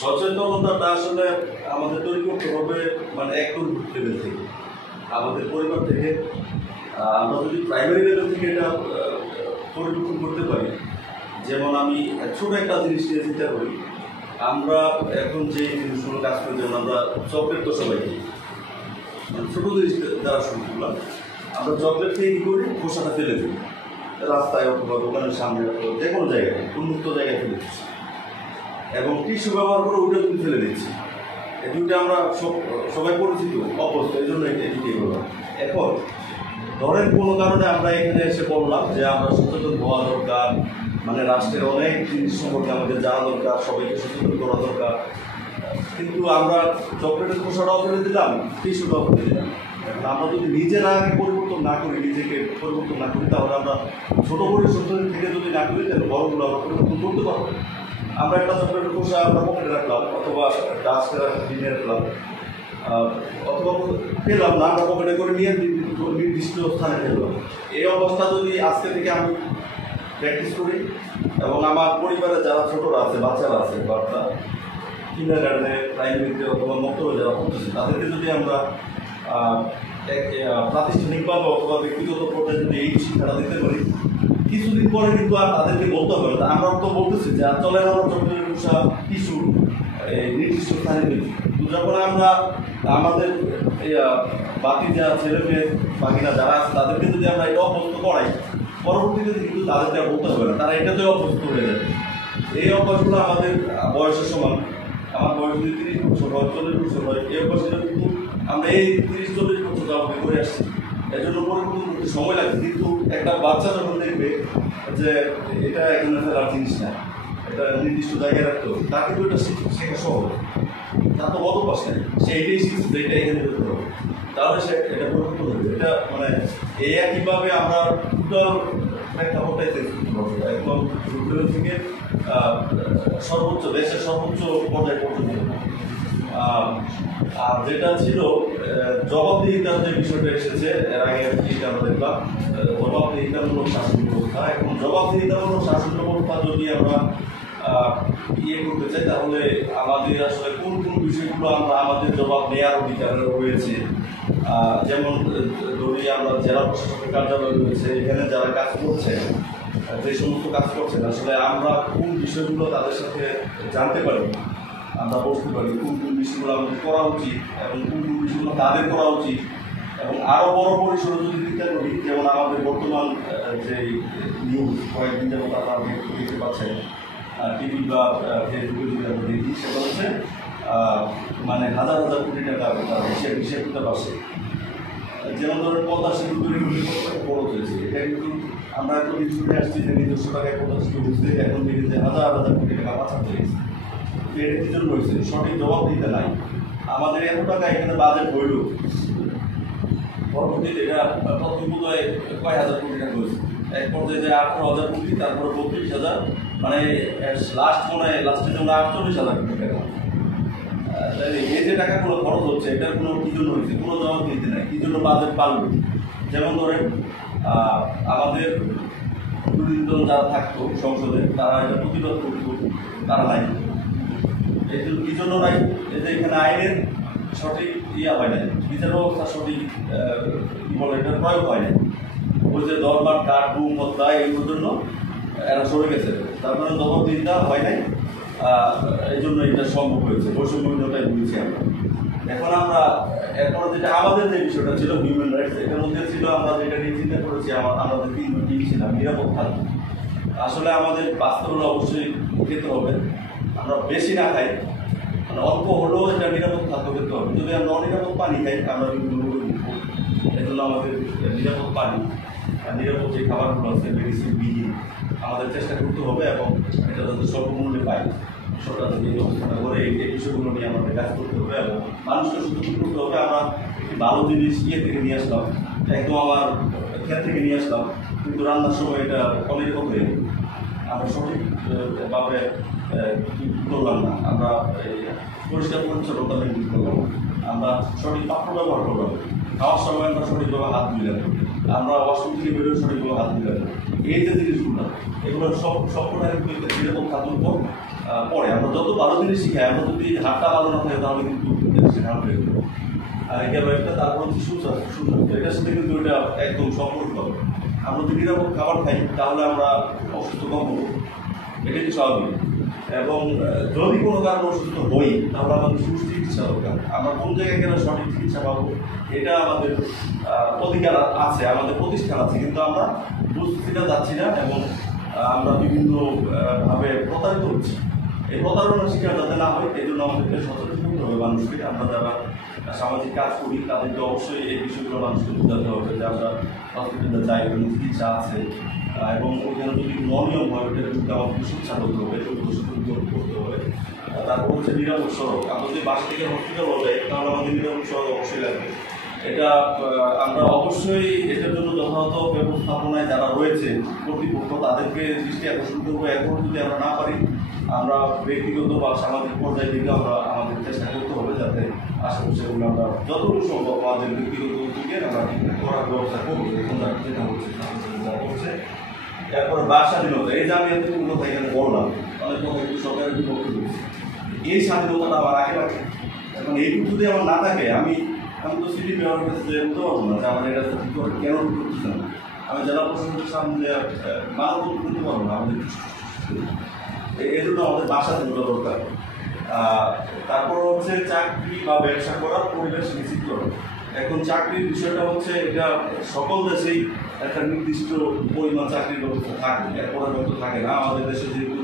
সচেতনতাটা আসলে আমাদের তৈরি করতে হবে মানে একদম লেভেল থেকে, আমাদের পরিবার থেকে। আমরা যদি প্রাইমারি লেভেল থেকে এটা পরিবর্তন করতে পারি, যেমন আমি ছোটো একটা জিনিস নিয়ে চিন্তা করি, আমরা এখন যে জিনিসগুলো কাজ করি, যেমন আমরা চকলেট তো সবাই খাই, মানে ছোটো জিনিস দ্বারা শুরু করলাম। আমরা চকলেট খেয়ে কী করি, খোসাটা ফেলে দিই রাস্তায় অথবা দোকানের সামনে অথবা যে কোনো জায়গায়, উন্মুক্ত জায়গায় ফেলে দিচ্ছি, এবং টিস্যু ব্যবহার করে ওটা কিন্তু ফেলে দিচ্ছি। এই দুইটা আমরা সবাই পরিচিত অভ্যস্ত, এই জন্য এটি বললাম। এখন ধরেন কোনো কারণে আমরা এখানে এসে বললাম যে আমরা সচেতন হওয়া দরকার, মানে রাষ্ট্রের অনেক জিনিস সম্পর্কে আমাদের জানা দরকার, সবাইকে সচেতন করা দরকার, কিন্তু আমরা চকলেটের খোসাটাও ফেলে দিলাম, টিস্যুটাও ফেলে দিলাম। আমরা যদি নিজেরা আগে পরিবর্তন না করি, নিজেকে পরিবর্তন না করি, তাহলে আমরা ছোটো পরিসর থেকে যদি না করি, তাহলে বড়গুলো আমরা পরিবর্তন করতে পারবো। আমরা একটা চকলেটের খোসা আমরা পকেটে রাখলাম অথবা ডাস্টে কিনে রাখলাম, অথবা পেলাম না, আমরা পকেটে করে নিয়ে নির্দিষ্ট স্থানে ফেললাম। এই অবস্থা যদি আজকে থেকে আমি প্র্যাকটিস করি, এবং আমার পরিবারে যারা ছোটরা আছে, বাচ্চারা আছে, বাচ্চা কিন্ডার গার্ডেনে, প্রাইমারিতে অথবা মক্তবে যারা পড়তেছে, তাদেরকে যদি আমরা প্রাতিষ্ঠানিকভাবে অথবা ব্যক্তিগত পর্যায়ে যদি এই শিক্ষাটা দিতে পারি, কিছুদিন পরে কিন্তু আর তাদেরকে বলতে হবে না। আমরা তো বলতেছি যে চলে আমরা চকলেটের খোসা, টিস্যু নির্দিষ্ট স্থানে দিচ্ছি, যখন আমরা আমাদের বাকি যা ছেলে মেয়ে বাকিরা যারা আছে তাদেরকে যদি আমরা এটা অভ্যস্ত করাই, পরবর্তীতে কিন্তু তাদেরকে আর বলতে হবে না, তারা এটাতে অভ্যস্ত হয়ে যাবে। এই অভ্যাসগুলো আমাদের বয়সের সমান, আমার বয়স যদি 30 বছর হয়, 40 বছর হয়, এই অভ্যাসটা কিন্তু আমরা এই 30-40 বছর যাওয়া করে আসছি। এর জন্য পরিবর্তন করতে সময় লাগে, কিন্তু একটা বাচ্চা যখন দেখবে যে এটা এখানে ফেলার জিনিস না, এটা নির্দিষ্ট জায়গায় রাখতে হবে, তাকে তো এটা শেখা সহজ, তার তো অভ্যাস নেই, সে এটাই শিখছে যে এটা এখানে করতে হবে, তাহলে সে এটা পরিবর্তন হবে। এটা মানে এই একইভাবে আমরা টোটাল প্রেক্ষাপটটাই চেঞ্জ করতে পারবো, একদম লেভেল থেকে সর্বোচ্চ, দেশের সর্বোচ্চ পর্যায়ে পর্যন্ত। আর যেটা ছিল জবাবদিহিতার যে বিষয়টা এসেছে এর আগে আমরা দেখলাম, জবাবদিহিতামূলক শাসন ব্যবস্থা। এখন জবাবদিহিতামূলক শাসন ব্যবস্থা যদি আমরা করতে চাই, তাহলে আমাদের আসলে কোন কোন বিষয়গুলো আমরা আমাদের জবাব নেওয়ার অধিকার রয়েছে, যেমন ধরি আমরা জেলা প্রশাসকের কার্যালয় রয়েছে, এখানে যারা কাজ করছে, যে সমস্ত কাজ করছেন, আসলে আমরা কোন বিষয়গুলো তাদের সাথে জানতে পারি, আমরা বলতে পারি কোন কোন বিষয়গুলো আমাদের করা উচিত এবং কোন কোন বিষয়গুলো তাদের করা উচিত। এবং আরও বড় পরিসরে যদি চিন্তা করি, যেমন আমাদের বর্তমান যে নিউজ কয়েকদিন যেমন আপনারা দেখতে পাচ্ছেন টিভি বা ফেসবুকে যদি আমরা দেখি, সেটা হচ্ছে মানে হাজার হাজার কোটি টাকা হিসেব করতে পারছে। যেমন ধরেন পদ্মা সেতু তৈরি খরচ হয়েছে, এটা কিন্তু আমরা এত শুনে আসছি যে নিজস্ব টাকায় পদ্মা সেতু হচ্ছে, এখন দেখি যে হাজার হাজার কোটি টাকা পাচার হয়েছে। এটা কি জন্য হয়েছে, সঠিক জবাব দিতে নাই। আমাদের এত টাকা এখানে বাজেট হইল, পরবর্তীতে এটা প্রথম বোধহয় কয় হাজার কোটি টাকা হয়েছে, এক পর্যায়ে যে 18,000 কোটি, তারপরে 32,000, মানে লাস্টে যেমন 48,000 কোটি টাকা। এই যে টাকাগুলো খরচ হচ্ছে, এটার কোনো কী জন্য হয়েছে, কোনো জবাব দিতে নাই, কী জন্য বাজেট পারল। যেমন ধরেন আমাদের বিরোধী দল যারা থাকতো সংসদে, তারা এটা প্রতিবাদ করতো, তারা নাই। এই জন্য কী জন্য নাই, এই যে এখানে আইনের সঠিক হয় না, বিচার ব্যবস্থা সঠিক কী বলে এটার প্রয়োগ হয় না। ওই যে দরবার কাঠ বুম হত্যা, এইগুলোর জন্য এরা সরে গেছে, তার মানে জবাবদিহিতা হয় নাই, এই জন্য এটা সম্ভব হয়েছে, বৈষম্যহীনতাই বুঝছি আমরা। এখন আমরা এরপরে যেটা আমাদের যে বিষয়টা ছিল হিউম্যান রাইটস, এটার মধ্যে ছিল আমরা যেটা নিয়ে চিন্তা করেছি, আমাদের 3টি টিম ছিলাম, নিরাপদ খাদ্য। আসলে আমাদের বাস্তবগুলো অবশ্যই খেতে হবে, আমরা বেশি না খাই, মানে অল্প হলেও এটা নিরাপদ খাদ্য খেতে হবে। যদি আমরা অনিরাপদ পানি খাই, আমরা বিভিন্ন রোগে ভুগবো। এই জন্য আমাদের নিরাপদ পানি আর নিরাপদ যে খাবারগুলো আছে মেডিসিন বিহীন আমাদের চেষ্টা করতে হবে, এবং এটা যাতে স্বল্পমূল্যে পাই, সরকার থেকে ব্যবস্থাটা করে এই বিষয়গুলো নিয়ে আমাদের কাজ করতে হবে এবং মানুষকে সচেতন করতে হবে। আমরা একটি ভালো জিনিস থেকে নিয়ে আসলাম, একদম আমার ক্ষেত থেকে নিয়ে আসলাম, কিন্তু রান্নার সময় এটা অনিরাপদ হয়ে গেল, আমরা সঠিকভাবে করলাম না, আমরা পরিষ্কার পরিচ্ছন্নতা মেনটেন করলাম, আমরা সঠিক পাত্র ব্যবহার করলাম, খাওয়ার সময় আমরা সঠিকভাবে হাত মিলাম, আমরা ওয়াশরুম থেকে বেরোয় সঠিকভাবে হাত মিলাম। এই যে জিনিসগুলো, এগুলো সবকটাই নিরাপদ খাদ্য পরে আমরা যত ভালো জিনিস শিখাই, আমরা যদি হাতটা ভালো না থাকে তাহলে কিন্তু খারাপ হয়ে যাবে। আর গেল একটা, তারপর হচ্ছে সুস্বাস্থ্য। এটার সাথে কিন্তু এটা একদম সম্পর্ক হবে। আমরা যদি নিরাপদ খাবার খাই তাহলে আমরা অসুস্থ কম হবো, এটা কি স্বাভাবিক। এবং যদি কোনো কারণে অসুস্থ হই তাহলে আমাদের সুচিকিৎসা দরকার। আমরা কোন জায়গায় গেলে সঠিক চিকিৎসা পাবো এটা আমাদের অধিকার আছে, আমাদের প্রতিষ্ঠান আছে, কিন্তু আমরা বুঝতে যাচ্ছি না এবং আমরা বিভিন্ন ভাবে প্রতারিত হচ্ছি। এই প্রতারণার শিকার যাতে না হয় এই জন্য আমাদেরকে সচেতন করতে হবে মানুষকে। আমরা যারা সামাজিক কাজ করি তাদেরকে অবশ্যই এই বিষয়গুলো মানুষকে বোঝাতে হবে যে আমরা হসপিটালে যাই, ওখানে চিকিৎসা আছে এবং ওইখানে যদি অনিয়ম হয় ওইটা কিন্তু আমাদের সুচ্ছা করতে হবে, করতে হবে। তারপর হচ্ছে নিরাপদ সড়ক। আমরা যদি বাসা থেকে হসপিটাল যাই তাহলে আমাদের নিরাপদ সড়ক অবশ্যই লাগবে। এটা আমরা অবশ্যই এটার জন্য যথাযথ ব্যবস্থাপনায় যারা রয়েছে কর্তৃপক্ষ তাদেরকে দৃষ্টি আকর্ষণ করবো। এখন যদি আমরা না পারি আমরা ব্যক্তিগত বা সামাজিক পর্যায়ে থেকে আমরা আমাদের চেষ্টা করতে হবে যাতে আশেপাশে আমরা যতটুকু সম্ভব আমাদের ব্যক্তিগত উদ্যোগে আমরা করার ব্যবস্থা করবো। এখন যেটা হচ্ছে এরপরে বাক স্বাধীনতা, এই যে আমি এতটুকু কথা এখানে বললাম, অনেক কথা কিন্তু সরকারের বিপক্ষে রয়েছে। এই স্বাধীনতাটা আমার আগে লাগে। এখন এইটুকু যদি আমার না থাকে আমি তো সিটি মেয়র কাছে বলতে পারবো না যে আমার এটা কী করে, কেন করতেছে না। আমি জেলা প্রশাসনের সামনে মানব করতে পারবো না। আমাদের এই জন্য আমাদের বাসা স্বাধীনতা দরকার। তারপর হচ্ছে চাকরি বা ব্যবসা করার পরিবেশ নিশ্চিত করা। এখন চাকরির বিষয়টা হচ্ছে এটা সকল দেশেই একটা নির্দিষ্ট পরিমাণ চাকরির ব্যবস্থা থাকে, এরপরে হয়তো থাকে না। আমাদের দেশে যেহেতু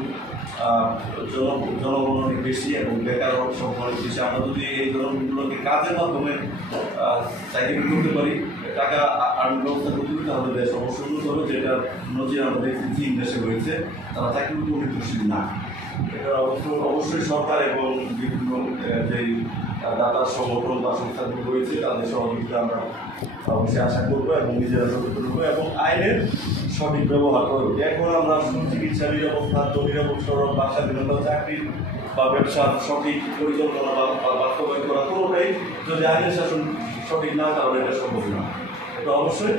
জনগণ অনেক বেশি এবং বেকার সংখ্যা অনেক বেশি, আমরা যদি এই জনগণগুলোকে কাজের মাধ্যমে চাকরি করতে পারি, টাকা আর্ন ব্যবস্থা করতে পারি, তাহলে দেশ অবশ্যই উন্নত হবে। যেটা নজির আমরা দেখছি চীন দেশে হয়েছে, তারা চাকরির উপর নির্ভরশীল না। এটা অবশ্যই সরকার এবং বিভিন্ন যেই দাতার সংগঠন বা সংস্থাগুলো রয়েছে তাদের সহযোগিতা আমরা অবশ্যই আশা করবো এবং নিজেরা সচেতন হবো এবং আইনের সঠিক ব্যবহার করবো। এখন আমরা চিকিৎসা নিরাপদ খাদ্য, নিরাপদ সড়ক, বাক স্বাধীনতা, চাকরি বা ব্যবসার সঠিক পরিকল্পনা বা বাস্তবায়ন করা কোনোটাই যদি আইনের শাসন সঠিক না তাহলে এটা সম্ভব না। এটা অবশ্যই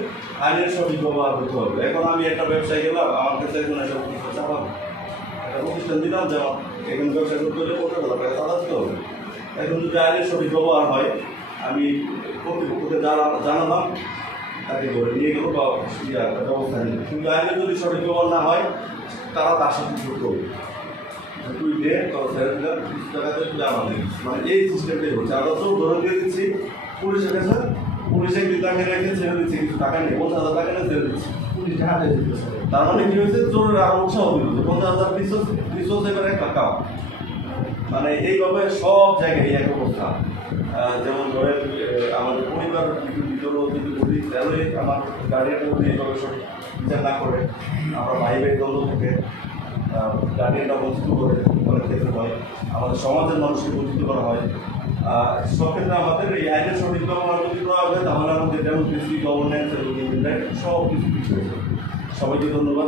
আইনের সঠিক ব্যবহার হতে হবে। এখন আমি একটা ব্যবসায় গেলাম, আমার কাছে এখন একটা চাপাবো, একটা প্রতিষ্ঠান দিলাম যে আমার এখানে ব্যবসা করতে হলে 15,000 টাকা চাঁদা দিতে হবে। এখন যদি আইনের সঠিক ব্যবহার হয়, আমি কর্তৃপক্ষকে জানালাম, তাকে ধরে নিয়ে গেল বা ব্যবস্থা নিল। কিন্তু আইনের যদি সঠিক ব্যবহার না হয় তারা তার সাথে যুক্ত করবে, তুই দে তোর ফেরত দিলাম 30 টাকাতে তুই আমার দিবি। মানে এই সিস্টেমটাই হচ্ছে। আমরা তো ধরে দিয়ে দিচ্ছি পুলিশের কাছে, পুলিশে কিন্তু তাকে রেখে ছেড়ে দিচ্ছে, কিছু টাকা নেই, 50,000 টাকা নিয়ে ছেড়ে দিচ্ছে। তার মানে কি হয়েছে, চোরের আরো উৎসাহ দিল যে 50,000 পিছল দেবেন একটা কাম। মানে এইভাবে সব জায়গায় এই এক অবস্থা। যেমন ধরেন আমাদের পরিবার ভিতরেও যদি বলি তাহলে আমার গার্ডিয়ানরা যদি এইভাবে সঠিক বিচার না করে, আমরা ভাই ভাই দ্বন্দ্ব থেকে গার্ডিয়ানরা বঞ্চিত করে অনেক ক্ষেত্রে হয়, আমাদের সমাজের মানুষকে বঞ্চিত করা হয়। সব ক্ষেত্রে আমাদের এই আইনের সঠিক ব্যবহার যদি করা হবে তাহলে আমাদের ডেমোক্রেসি, গভর্নেন্স এবং সব কিছু কিছু হয়েছে। সবাইকে ধন্যবাদ।